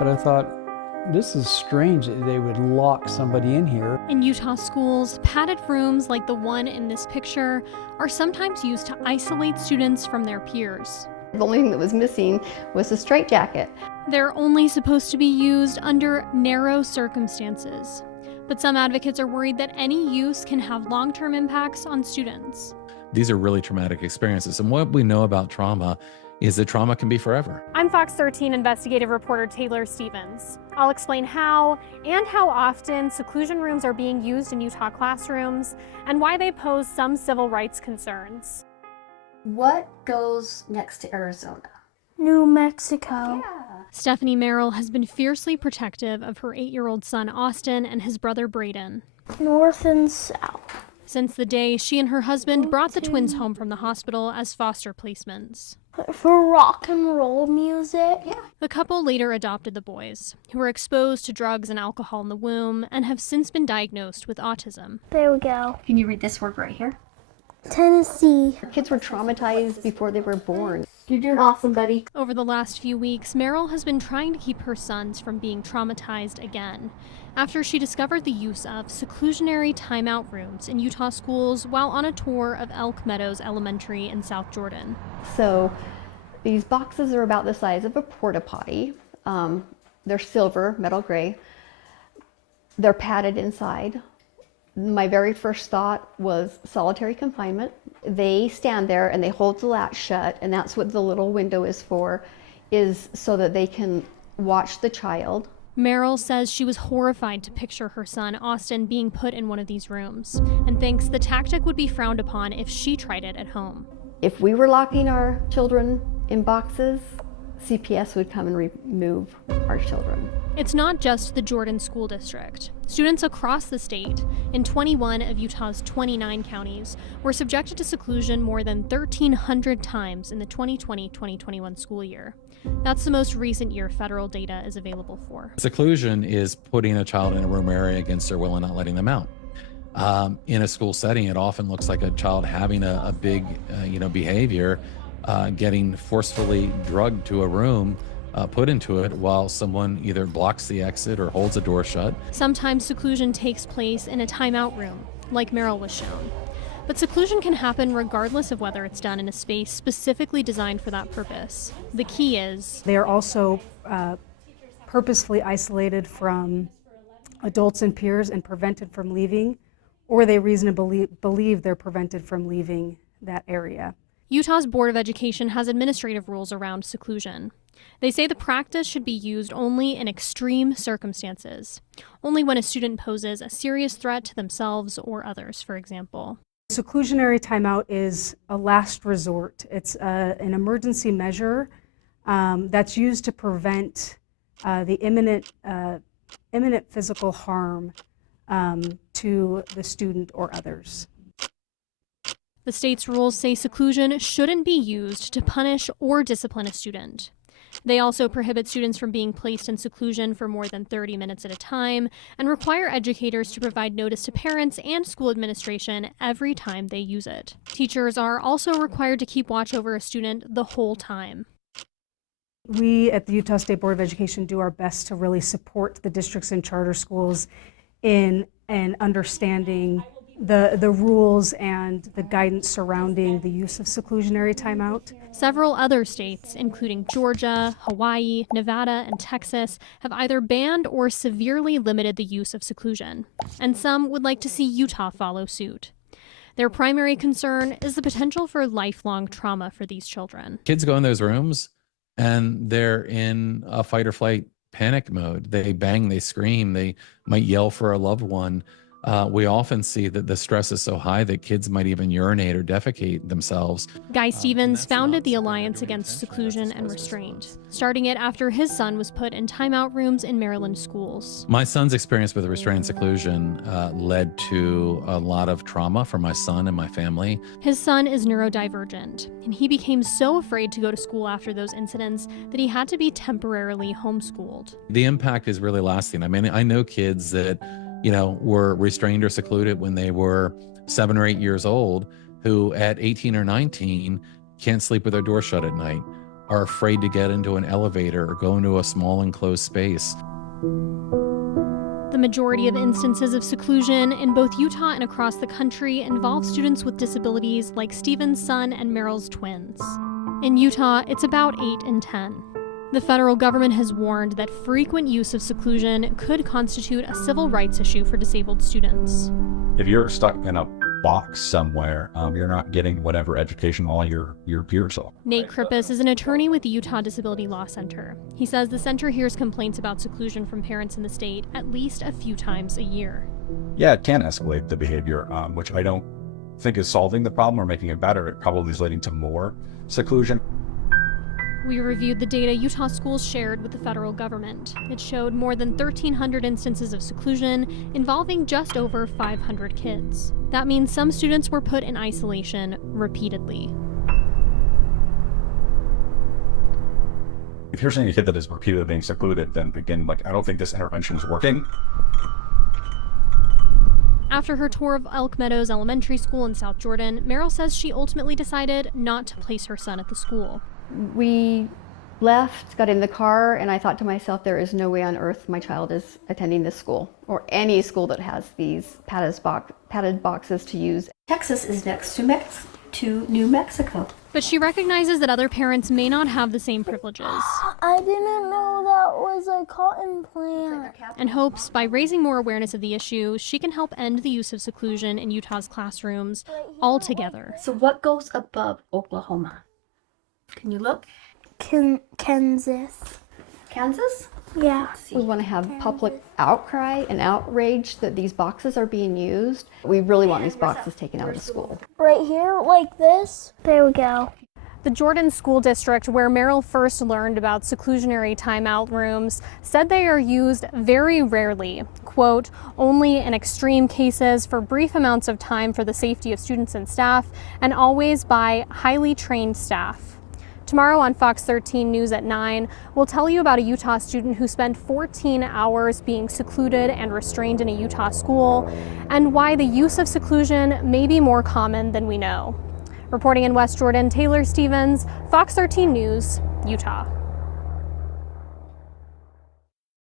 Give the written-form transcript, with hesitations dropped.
But I thought, this is strange that they would lock somebody in here. In Utah schools, padded rooms like the one in this picture are sometimes used to isolate students from their peers. The only thing that was missing was a straitjacket. They're only supposed to be used under narrow circumstances. But some advocates are worried that any use can have long-term impacts on students. These are really traumatic experiences. And what we know about trauma is that trauma can be forever. I'm Fox 13 investigative reporter Taylor Stevens. I'll explain how and how often seclusion rooms are being used in Utah classrooms and why they pose some civil rights concerns. What goes next to Arizona? New Mexico. Yeah. Stephanie Merrill has been fiercely protective of her 8-year-old son Austin and his brother Braden. North and south. Since the day she and her husband brought the twins home from the hospital as foster placements. For rock and roll music. Yeah. The couple later adopted the boys, who were exposed to drugs and alcohol in the womb and have since been diagnosed with autism. There we go. Can you read this word right here? Tennessee. Kids were traumatized before they were born. You're doing awesome, buddy. Over the last few weeks, Merill has been trying to keep her sons from being traumatized again, after she discovered the use of seclusionary timeout rooms in Utah schools while on a tour of Elk Meadows Elementary in South Jordan. So these boxes are about the size of a porta potty. They're silver, metal gray. They're padded inside. My very first thought was solitary confinement. They stand there and they hold the latch shut, and that's what the little window is for, is so that they can watch the child. Merill says she was horrified to picture her son Austin being put in one of these rooms, and thinks the tactic would be frowned upon if she tried it at home. If we were locking our children in boxes, CPS would come and remove our children. It's not just the Jordan School District. Students across the state, in 21 of Utah's 29 counties, were subjected to seclusion more than 1,300 times in the 2020-2021 school year. That's the most recent year federal data is available for. Seclusion is putting a child in a room area against their will and not letting them out. In a school setting, it often looks like a child having a big, behavior, getting forcefully drugged to a room, put into it while someone either blocks the exit or holds the door shut. Sometimes seclusion takes place in a timeout room, like Merill was shown. But seclusion can happen regardless of whether it's done in a space specifically designed for that purpose. The key is they are also purposefully isolated from adults and peers and prevented from leaving, or they reasonably believe they're prevented from leaving that area. Utah's Board of Education has administrative rules around seclusion. They say the practice should be used only in extreme circumstances, only when a student poses a serious threat to themselves or others, for example. Seclusionary timeout is a last resort. It's an emergency measure that's used to prevent the imminent physical harm to the student or others. The state's rules say seclusion shouldn't be used to punish or discipline a student. They also prohibit students from being placed in seclusion for more than 30 minutes at a time and require educators to provide notice to parents and school administration every time they use it. Teachers are also required to keep watch over a student the whole time. We at the Utah State Board of Education do our best to really support the districts and charter schools in understanding the rules and the guidance surrounding the use of seclusionary timeout. Several other states, including Georgia, Hawaii, Nevada, and Texas, have either banned or severely limited the use of seclusion, and some would like to see Utah follow suit. Their primary concern is the potential for lifelong trauma for these children. Kids go in those rooms and they're in a fight or flight panic mode. They bang, they scream, they might yell for a loved one. We often see that the stress is so high that kids might even urinate or defecate themselves. Guy Stevens founded the Alliance Against Seclusion and Restraint, starting it after his son was put in timeout rooms in Maryland schools. My son's experience with restraint seclusion led to a lot of trauma for my son and my family. His son is neurodivergent, and he became so afraid to go to school after those incidents that he had to be temporarily homeschooled. The impact is really lasting. I mean, I know kids that were restrained or secluded when they were 7 or 8 years old, who at 18 or 19 can't sleep with their door shut at night, are afraid to get into an elevator or go into a small enclosed space. The majority of instances of seclusion in both Utah and across the country involve students with disabilities like Stephen's son and Merrill's twins. In Utah, it's about 8 in 10. The federal government has warned that frequent use of seclusion could constitute a civil rights issue for disabled students. If you're stuck in a box somewhere, you're not getting whatever education all your peers are. Nate Krippus is an attorney with the Utah Disability Law Center. He says the center hears complaints about seclusion from parents in the state at least a few times a year. Yeah, it can escalate the behavior, which I don't think is solving the problem or making it better. It probably is leading to more seclusion. We reviewed the data Utah schools shared with the federal government. It showed more than 1,300 instances of seclusion involving just over 500 kids. That means some students were put in isolation repeatedly. If you're seeing a kid that is repeatedly being secluded, then again, I don't think this intervention is working. After her tour of Elk Meadows Elementary School in South Jordan, Merill says she ultimately decided not to place her son at the school. We left, got in the car, and I thought to myself, there is no way on earth my child is attending this school or any school that has these padded boxes to use. Texas is next to New Mexico. But she recognizes that other parents may not have the same privileges I didn't know that was a cotton plant. and hopes by raising more awareness of the issue, she can help end the use of seclusion in Utah's classrooms altogether. So what goes above Oklahoma? Can you look? Kansas. Kansas? Yeah. We want to have public outcry and outrage that these boxes are being used. We really want these boxes taken out of the school. Right here, like this. There we go. The Jordan School District, where Merill first learned about seclusionary timeout rooms, said they are used very rarely, quote, only in extreme cases for brief amounts of time for the safety of students and staff, and always by highly trained staff. Tomorrow on Fox 13 News at 9, we'll tell you about a Utah student who spent 14 hours being secluded and restrained in a Utah school, and why the use of seclusion may be more common than we know. Reporting in West Jordan, Taylor Stevens, Fox 13 News, Utah.